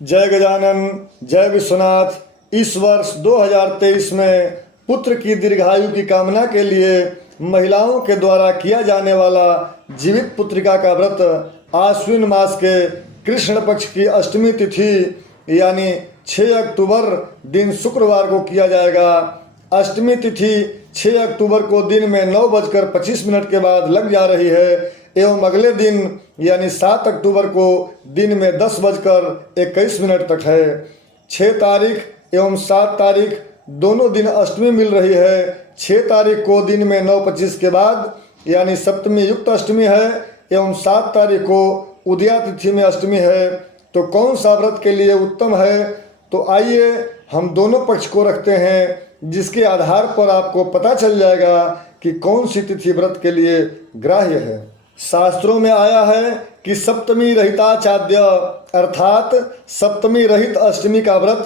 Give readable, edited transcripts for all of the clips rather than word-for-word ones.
जय गजानन, जय विश्वनाथ। इस वर्ष 2023 में पुत्र की दीर्घायु की कामना के लिए महिलाओं के द्वारा किया जाने वाला जीवित पुत्रिका का व्रत आश्विन मास के कृष्ण पक्ष की अष्टमी तिथि यानी 6 अक्टूबर दिन शुक्रवार को किया जाएगा। अष्टमी तिथि 6 अक्टूबर को दिन में 9:25 के बाद लग जा रही है एवं अगले दिन यानी 7 अक्टूबर को दिन में 10:21 तक है। 6 तारीख एवं 7 तारीख दोनों दिन अष्टमी मिल रही है। 6 तारीख को दिन में 9:25 के बाद यानी सप्तमी युक्त अष्टमी है एवं 7 तारीख को उदया तिथि में अष्टमी है। तो कौन सा व्रत के लिए उत्तम है, तो आइए हम दोनों पक्ष को रखते हैं, जिसके आधार पर आपको पता चल जाएगा कि कौन सी तिथि व्रत के लिए ग्राह्य है। शास्त्रों में आया है कि सप्तमी रहिताचाद्य अर्थात सप्तमी रहित अष्टमी का व्रत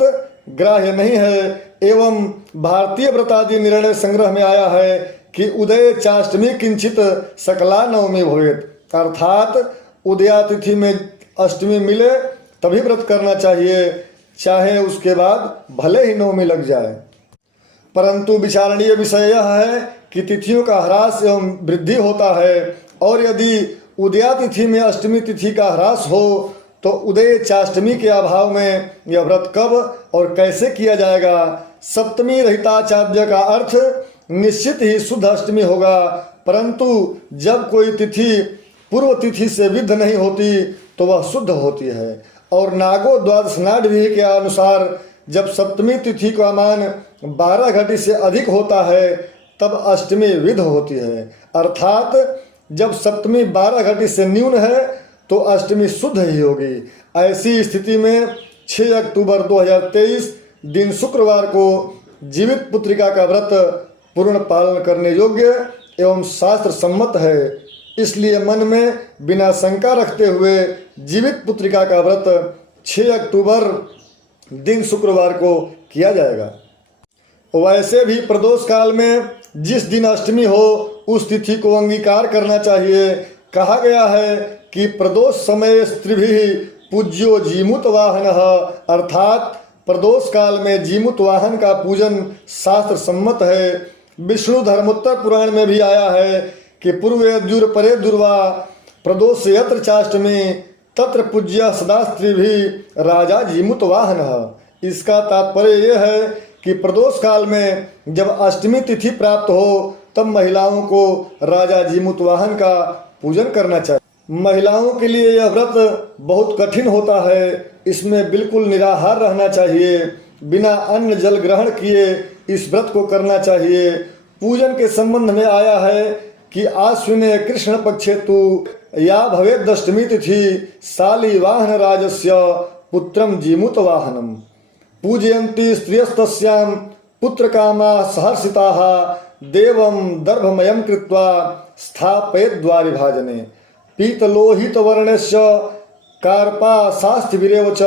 ग्राह्य नहीं है एवं भारतीय व्रतादि निर्णय संग्रह में आया है कि उदय चाष्टमी किंचित सकला नवमी भवेत् अर्थात उदया तिथि में अष्टमी मिले तभी व्रत करना चाहिए, चाहे उसके बाद भले ही नवमी लग जाए। परंतु विचारणीय विषय यह है कि तिथियों का ह्रास एवं वृद्धि होता है और यदि उदया तिथि में अष्टमी तिथि का ह्रास हो तो उदय चाष्टमी के अभाव में यह व्रत कब और कैसे किया जाएगा। सप्तमी रहिताचाद्य का अर्थ निश्चित ही शुद्ध अष्टमी होगा, परंतु जब कोई तिथि पूर्व तिथि से विद्ध नहीं होती तो वह शुद्ध होती है। और नागो द्वादश नाड विधि के अनुसार जब सप्तमी तिथि का मान 12 घटी से अधिक होता है तब अष्टमी विद्ध होती है, अर्थात जब सप्तमी 12 घटी से न्यून है तो अष्टमी शुद्ध ही होगी। ऐसी स्थिति में 6 अक्टूबर 2023 दिन शुक्रवार को जीवित पुत्रिका का व्रत पूर्ण पालन करने योग्य एवं शास्त्र सम्मत है। इसलिए मन में बिना शंका रखते हुए जीवित पुत्रिका का व्रत 6 अक्टूबर दिन शुक्रवार को किया जाएगा। वैसे भी प्रदोष काल में जिस दिन अष्टमी हो उस तिथि को अंगीकार करना चाहिए। कहा गया है कि प्रदोष समय स्त्रीभिः पूज्यो जीमूत वाहन, अर्थात प्रदोष काल में जीमूत वाहन का पूजन शास्त्र सम्मत है। विष्णु धर्मोत्तर पुराण में भी आया है कि पूर्वे द्युर परे दुर्वा प्रदोष यत्र चाष्टमी तत्र पूज्य सदा स्त्रीभिः राजा जीमूत वाहन। इसका तात्पर्य यह है कि प्रदोष काल में जब अष्टमी तिथि प्राप्त हो तब महिलाओं को राजा जीमूत वाहन का पूजन करना चाहिए। महिलाओं के लिए यह व्रत बहुत कठिन होता है, इसमें बिल्कुल निराहार रहना चाहिए, बिना अन्न जल ग्रहण किए इस व्रत को करना चाहिए। पूजन के संबंध में आया है कि आश्विने कृष्ण पक्षे तु या भवेद् अष्टमी तिथि शाली वाहन राजस्य पुत्रम जीमूत वाहनम पूजयन्ति स्त्रियस्तस्यां पुत्रकामा सहर्षिताः देवं दर्भमयं कृत्वा स्थापयेत् द्वारिभाजने पीतलोहितवर्णस्य कार्पा शास्त्रविरेव च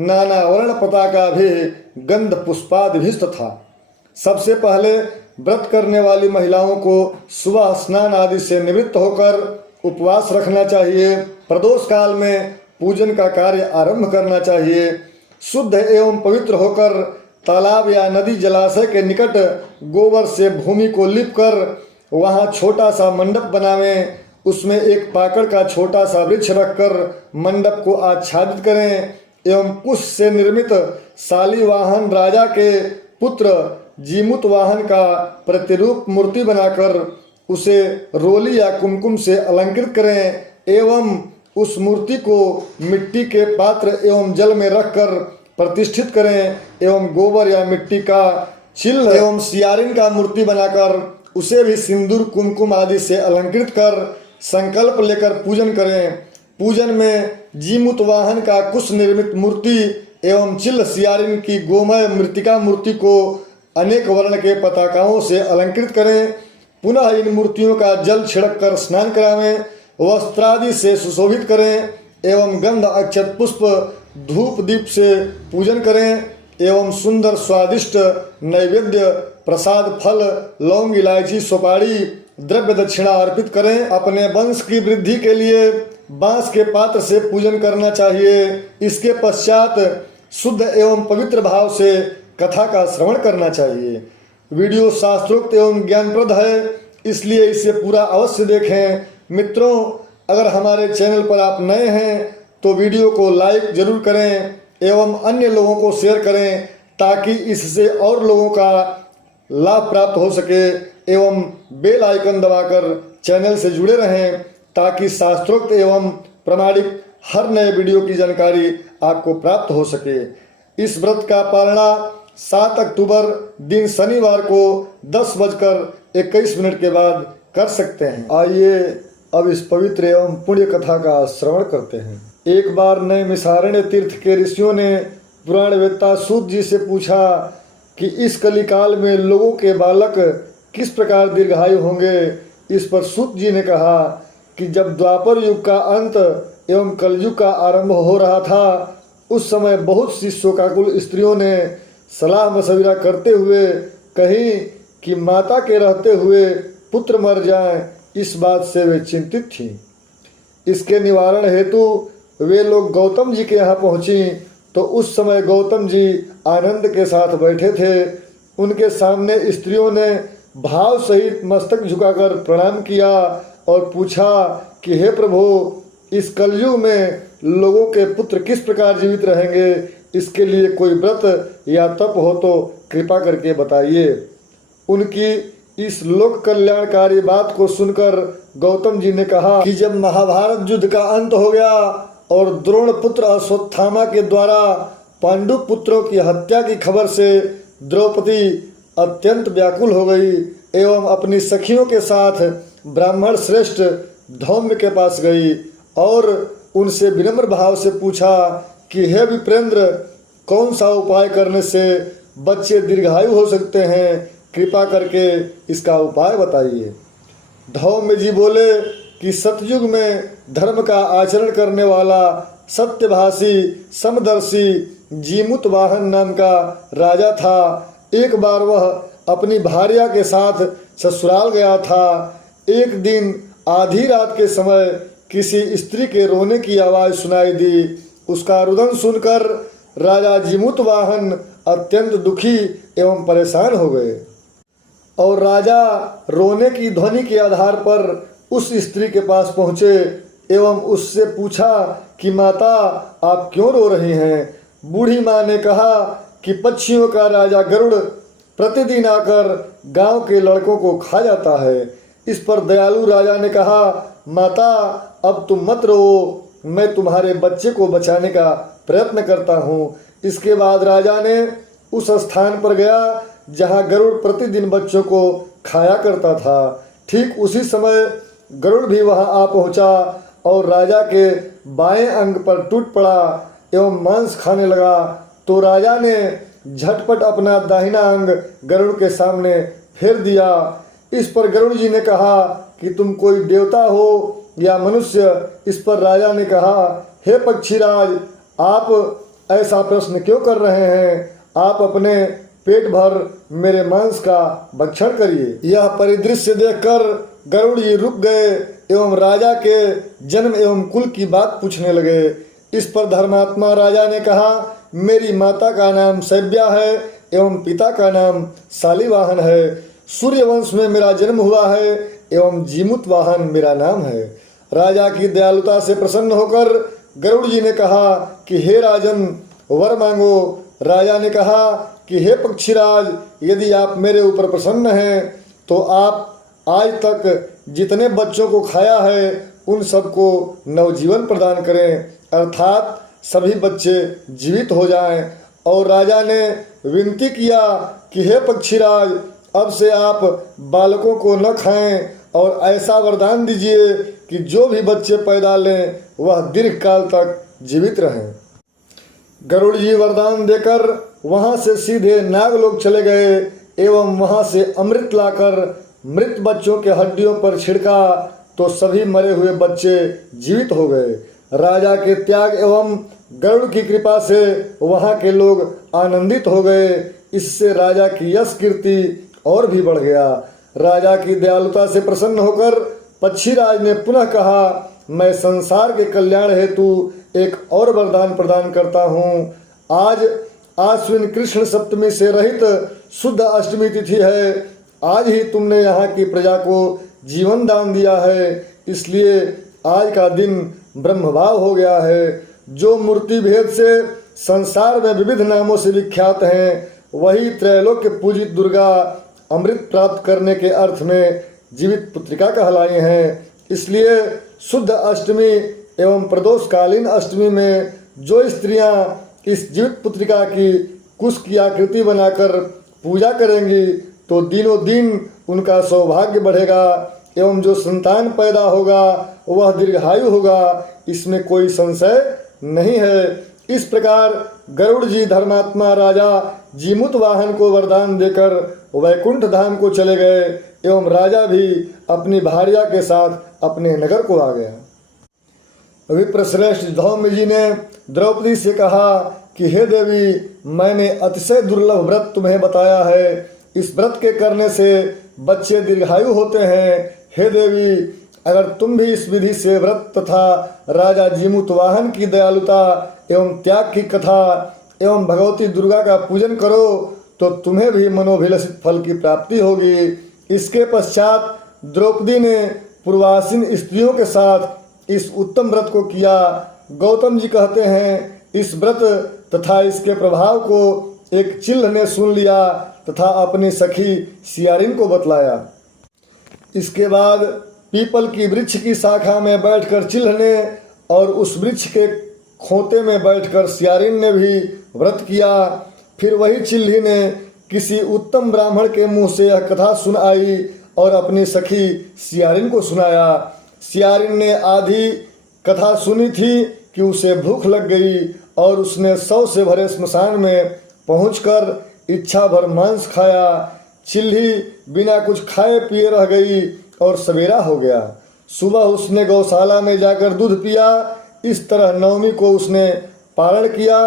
नानावर्ण पताकाभिः गंधपुष्पादिभिस्तथा। सबसे पहले व्रत करने वाली महिलाओं को सुबह स्नान आदि से निवृत्त होकर उपवास रखना चाहिए। प्रदोष काल में पूजन का कार्य आरंभ करना चाहिए। शुद्ध एवं पवित्र होकर तालाब या नदी जलाशय के निकट गोबर से भूमि को लीपकर वहां छोटा सा मंडप बनावें। उसमें एक पाकड़ का छोटा सा वृक्ष रखकर मंडप को आच्छादित करें एवं कुश से निर्मित शालीवाहन राजा के पुत्र जीमूत वाहन का प्रतिरूप मूर्ति बनाकर उसे रोली या कुमकुम से अलंकृत करें एवं उस मूर्ति को मिट्टी के पात्र एवं जल में रखकर प्रतिष्ठित करें एवं गोबर या मिट्टी का चिल्ह एवं सियारिन का मूर्ति बनाकर उसे भी सिंदूर कुमकुम आदि से अलंकृत कर संकल्प लेकर पूजन करें। पूजन में जीमूत वाहन का कुश निर्मित मूर्ति एवं चिल्ह सियारिन की गोमय मृतिका मूर्ति को अनेक वर्ण के पताकाओं से अलंकृत करें। पुनः इन मूर्तियों का जल छिड़क कर स्नान करावें, वस्त्रादि से सुशोभित करें एवं गंध अक्षत पुष्प धूप दीप से पूजन करें एवं सुंदर स्वादिष्ट नैवेद्य प्रसाद फल लौंग इलायची सुपारी द्रव्य दक्षिणा अर्पित करें। अपने वंश की वृद्धि के लिए बांस के पात्र से पूजन करना चाहिए। इसके पश्चात शुद्ध एवं पवित्र भाव से कथा का श्रवण करना चाहिए। वीडियो शास्त्रोक्त एवं ज्ञानप्रद है, इसलिए इसे पूरा अवश्य देखें। मित्रों, अगर हमारे चैनल पर आप नए हैं तो वीडियो को लाइक जरूर करें एवं अन्य लोगों को शेयर करें, ताकि इससे और लोगों का लाभ प्राप्त हो सके। एवं बेल आइकन दबाकर चैनल से जुड़े रहें, ताकि शास्त्रोक्त एवं प्रमाणिक हर नए वीडियो की जानकारी आपको प्राप्त हो सके। इस व्रत का पालना 7 अक्टूबर दिन शनिवार को 10:21 के बाद कर सकते हैं। आइए अब इस पवित्र एवं पुण्य कथा का श्रवण करते हैं। एक बार नैमिषारण्य तीर्थ के ऋषियों ने पुराणवेत्ता सूत जी से पूछा कि इस कलिकाल में लोगों के बालक किस प्रकार दीर्घायु होंगे। इस पर सूत जी ने कहा कि जब द्वापर युग का अंत एवं कलयुग का आरंभ हो रहा था, उस समय बहुत सी शोकाकुल स्त्रियों ने सलाह मशविरा करते हुए कही कि माता के रहते हुए पुत्र मर जाएं। इस बात से वे चिंतित थीं। इसके निवारण हेतु वे लोग गौतम जी के यहाँ पहुंची तो उस समय गौतम जी आनंद के साथ बैठे थे। उनके सामने स्त्रियों ने भाव सहित मस्तक झुकाकर प्रणाम किया और पूछा कि हे प्रभु, इस कलयुग में लोगों के पुत्र किस प्रकार जीवित रहेंगे। इसके लिए कोई व्रत या तप हो तो कृपा करके बताइए। उनकी इस लोक कल्याणकारी बात को सुनकर गौतम जी ने कहा कि जब महाभारत युद्ध का अंत हो गया और द्रोण पुत्र अश्वत्थामा के द्वारा पांडु पुत्रों की हत्या की खबर से द्रौपदी अत्यंत व्याकुल हो गई एवं अपनी सखियों के साथ ब्राह्मण श्रेष्ठ धौम्य के पास गई और उनसे विनम्र भाव से पूछा कि हे विप्रेंद्र, कौन सा उपाय करने से बच्चे दीर्घायु हो सकते हैं, कृपा करके इसका उपाय बताइए। धौम्य जी बोले कि सतयुग में धर्म का आचरण करने वाला सत्यभाषी समदर्शी जीमूत वाहन नाम का राजा था। एक बार वह अपनी भार्या के साथ ससुराल गया था। एक दिन आधी रात के समय किसी स्त्री के रोने की आवाज़ सुनाई दी। उसका रुदन सुनकर राजा जीमूत वाहन अत्यंत दुखी एवं परेशान हो गए और राजा रोने की ध्वनि के आधार पर उस स्त्री के पास पहुँचे एवं उससे पूछा कि माता, आप क्यों रो रही हैं। बूढ़ी माँ ने कहा कि पक्षियों का राजा गरुड़ प्रतिदिन आकर गांव के लड़कों को खा जाता है। इस पर दयालु राजा ने कहा, माता, अब तुम मत रो, मैं तुम्हारे बच्चे को बचाने का प्रयत्न करता हूँ। इसके बाद राजा ने उस स्थान पर गया जहाँ गरुड़ प्रतिदिन बच्चों को खाया करता था। ठीक उसी समय गरुड़ भी वहाँ आ पहुँचा और राजा के बाएं अंग पर टूट पड़ा एवं मांस खाने लगा। तो राजा ने झटपट अपना दाहिना अंग गरुड़ के सामने फेर दिया। इस पर गरुड़ जी ने कहा कि तुम कोई देवता हो या मनुष्य। इस पर राजा ने कहा, हे पक्षीराज, आप ऐसा प्रश्न क्यों कर रहे हैं। आप अपने पेट भर मेरे मांस का भक्षण करिए। यह परिदृश्य देखकर गरुड़ जी रुक गए एवं राजा के जन्म एवं कुल की बात पूछने लगे। इस पर धर्मात्मा राजा ने कहा, मेरी माता का नाम सैव्या है एवं पिता का नाम शालिवाहन है। सूर्यवंश में मेरा जन्म हुआ है एवं जीमूत वाहन मेरा नाम है। राजा की दयालुता से प्रसन्न होकर गरुड़ जी ने कहा कि हे राजन, वर मांगो। राजा ने कहा कि हे पक्षीराज, यदि आप मेरे ऊपर प्रसन्न हैं तो आप आज तक जितने बच्चों को खाया है उन सबको नवजीवन प्रदान करें, अर्थात सभी बच्चे जीवित हो जाएं। और राजा ने विनती किया कि हे पक्षीराज, अब से आप बालकों को न खाएं और ऐसा वरदान दीजिए कि जो भी बच्चे पैदा लें वह दीर्घ काल तक जीवित रहें। गरुड़ जी वरदान देकर वहां से सीधे नागलोक चले गए एवं वहां से अमृत लाकर मृत बच्चों के हड्डियों पर छिड़का तो सभी मरे हुए बच्चे जीवित हो गए। राजा के त्याग एवं गरुड़ की कृपा से वहां के लोग आनंदित हो गए। इससे राजा की यश कीर्ति और भी बढ़ गया। राजा की दयालुता से प्रसन्न होकर पक्षीराज ने पुनः कहा, मैं संसार के कल्याण हेतु एक और वरदान प्रदान करता हूँ। आज आश्विन कृष्ण सप्तमी से रहित शुद्ध अष्टमी तिथि है। आज ही तुमने यहाँ की प्रजा को जीवन दान दिया है, इसलिए आज का दिन ब्रह्मभाव हो गया है। जो मूर्ति भेद से संसार में विविध नामों से विख्यात हैं, वही त्रैलोक्य पूजित दुर्गा अमृत प्राप्त करने के अर्थ में जीवित पुत्रिका कहलाई हैं। इसलिए शुद्ध अष्टमी एवं प्रदोषकालीन अष्टमी में जो स्त्रियां इस जीवित पुत्रिका की कुश की आकृति बनाकर पूजा करेंगी तो दिनों दिन उनका सौभाग्य बढ़ेगा एवं जो संतान पैदा होगा वह दीर्घायु होगा, इसमें कोई संशय नहीं है। इस प्रकार गरुड़ जी धर्मात्मा राजा जीमूत वाहन को वरदान देकर वैकुंठ धाम को चले गए एवं राजा भी अपनी भार्या के साथ अपने नगर को आ गया। विप्रश्रेष्ठ धौम्य जी ने द्रौपदी से कहा कि हे देवी, मैंने अतिशय दुर्लभ व्रत तुम्हें बताया है। इस व्रत के करने से बच्चे दीर्घायु होते हैं। हे देवी, अगर तुम भी इस विधि से व्रत तथा राजा जीमूत वाहन की दयालुता एवं त्याग की कथा एवं भगवती दुर्गा का पूजन करो तो तुम्हें भी मनोभिलषित फल की प्राप्ति होगी। इसके पश्चात द्रौपदी ने पूर्वासीन स्त्रियों के साथ इस उत्तम व्रत को किया। गौतम जी कहते हैं, इस व्रत तथा इसके प्रभाव को एक चिल्ह ने सुन लिया तथा अपनी सखी सियारिन को बतलाया। इसके बाद पीपल की वृक्ष की शाखा में बैठकर चिल्ह ने और उस वृक्ष के खोते में बैठकर सियारिन ने भी व्रत किया। फिर वही चिल्ही ने किसी उत्तम ब्राह्मण के मुंह से यह कथा सुनाई और अपनी सखी सियारिन को सुनाया। सियारिन ने आधी कथा सुनी थी कि उसे भूख लग गई और उसने 100 से भरे स्मशान में पहुंचकर इच्छा भर मांस खाया। चिल्ही बिना कुछ खाए पिए रह गई और सवेरा हो गया। सुबह उसने गौशाला में जाकर दूध पिया। इस तरह नवमी को उसने पारण किया।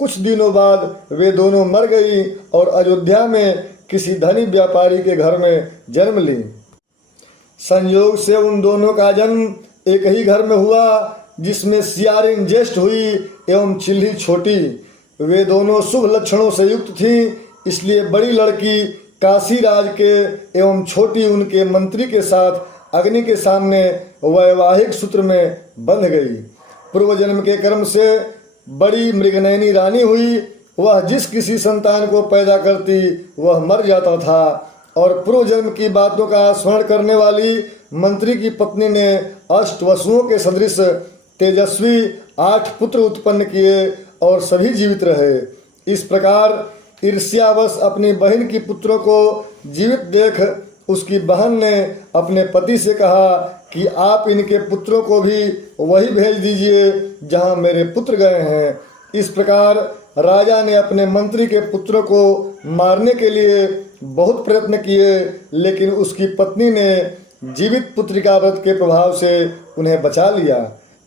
कुछ दिनों बाद वे दोनों मर गई और अयोध्या में किसी धनी व्यापारी के घर में जन्म ली। संयोग से उन दोनों का जन्म एक ही घर में हुआ, जिसमें सियारिन ज्येष्ठ हुई एवं चिल्ही छोटी। वे दोनों शुभ लक्षणों से युक्त थीं, इसलिए बड़ी लड़की काशी राज के एवं छोटी उनके मंत्री के साथ अग्नि के सामने वैवाहिक सूत्र में बंध गई। पूर्व जन्म के कर्म से बड़ी मृगनयनी रानी हुई। वह जिस किसी संतान को पैदा करती वह मर जाता था और पूर्व जन्म की बातों का स्मरण करने वाली मंत्री की पत्नी ने अष्टवसुओं के सदृश तेजस्वी 8 पुत्र उत्पन्न किए और सभी जीवित रहे। इस प्रकार ईर्ष्यावश अपनी बहन की पुत्रों को जीवित देख उसकी बहन ने अपने पति से कहा कि आप इनके पुत्रों को भी वही भेज दीजिए जहां मेरे पुत्र गए हैं। इस प्रकार राजा ने अपने मंत्री के पुत्रों को मारने के लिए बहुत प्रयत्न किए, लेकिन उसकी पत्नी ने जीवित पुत्रिका व्रत के प्रभाव से उन्हें बचा लिया।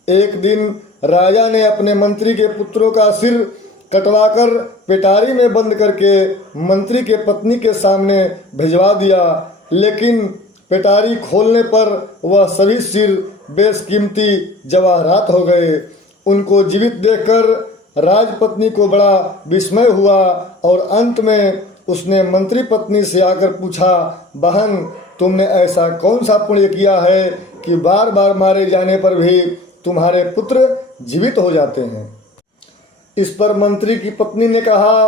एक दिन राजा ने अपने मंत्री के पुत्रों का सिर कटवाकर पेटारी में बंद करके मंत्री के पत्नी के सामने भिजवा दिया, लेकिन पेटारी खोलने पर वह सभी सिर बेशकीमती जवाहरात हो गए। उनको जीवित देखकर राजपत्नी को बड़ा विस्मय हुआ और अंत में उसने मंत्री पत्नी से आकर पूछा, बहन, तुमने ऐसा कौन सा पुण्य किया है कि बार बार मारे जाने पर भी तुम्हारे पुत्र जीवित हो जाते हैं। इस पर मंत्री की पत्नी ने कहा,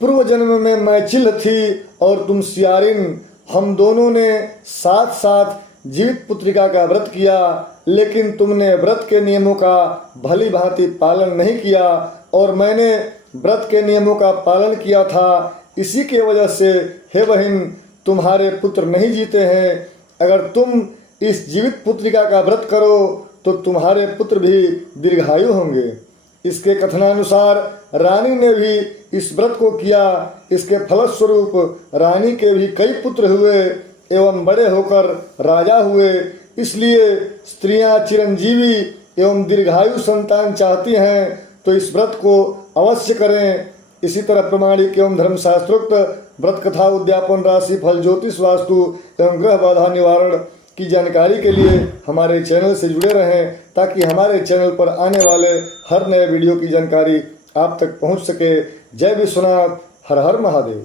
पूर्व जन्म में मैं चिल्ह थी और तुम सियारिन, हम दोनों ने साथ साथ जीवित पुत्रिका का व्रत किया, लेकिन तुमने व्रत के नियमों का भली भांति पालन नहीं किया और मैंने व्रत के नियमों का पालन किया था। इसी के वजह से हे बहन, तुम्हारे पुत्र नहीं जीते हैं। अगर तुम इस जीवित पुत्रिका का व्रत करो तो तुम्हारे पुत्र भी दीर्घायु होंगे। इसके कथनानुसार रानी ने भी इस व्रत को किया। इसके फलस्वरूप रानी के भी कई पुत्र हुए एवं बड़े होकर राजा हुए। इसलिए स्त्रियां चिरंजीवी एवं दीर्घायु संतान चाहती हैं तो इस व्रत को अवश्य करें। इसी तरह प्रमाणिक एवं धर्मशास्त्रोक्त व्रत कथा, उद्यापन, राशि फल, ज्योतिष, वास्तु एवं ग्रह बाधा निवारण की जानकारी के लिए हमारे चैनल से जुड़े रहें, ताकि हमारे चैनल पर आने वाले हर नए वीडियो की जानकारी आप तक पहुंच सके। जय विश्वनाथ, हर हर महादेव।